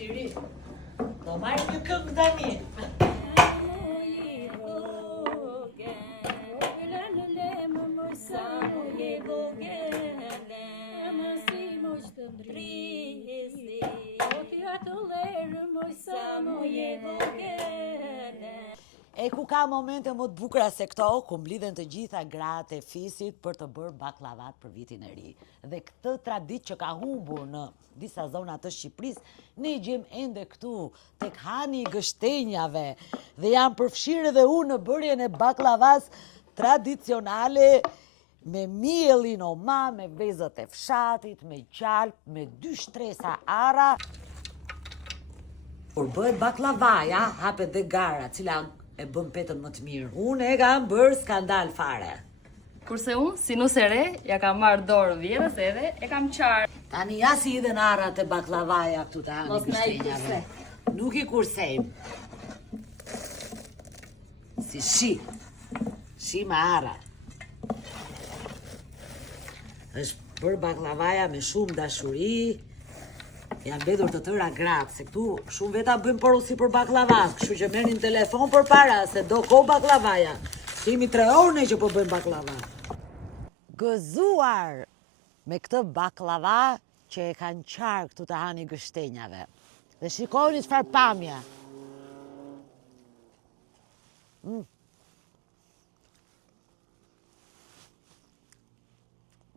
viti ri. Do marrë një këngë tani. E ku ka momente më të bukura se këto, ku mblidhen të gjitha gratë e fisit për të bërë baklavat për vitin e ri. Dhe këtë traditë që ka humbur në disa zona të Shqipërisë, ne gjem ende këtu, tek hani i gështenjave, dhe jam përfshirë edhe unë në bërjen e baklavas tradicionale, me mielin oma, me vezët e fshatit, me qalp, me 2 shtresa ara. Kur bëhet baklavaja, hapet dhe gara, cila e bën petën më të mirë. Unë e kam bërë skandal fare. Kurse unë, si nuse re, ja kam marrë dorë vjerës edhe e kam qarë. Tani ja si idhen arat e baklavaja këtu të hani gështenjave. Nuk i kursejmë. Si shi. Shi me ara. Është bërë baklavaja me shumë dashuri. Janë mbetur të tëra gratë, se këtu shumë veta bëjmë porosi për baklavas, kështu që merrin telefon për para, se do ko baklavaja. Kemi 3 orë ne që po bëjmë baklava. Gëzuar me këtë baklava që e kanë qarë këtu të hani gështenjave. Dhe shikoni çfarë pamje.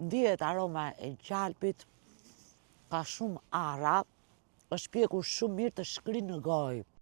Ndihet aroma e qalpit, ka shumë ara, është pjekur shumë mirë të shkrinë në gojë.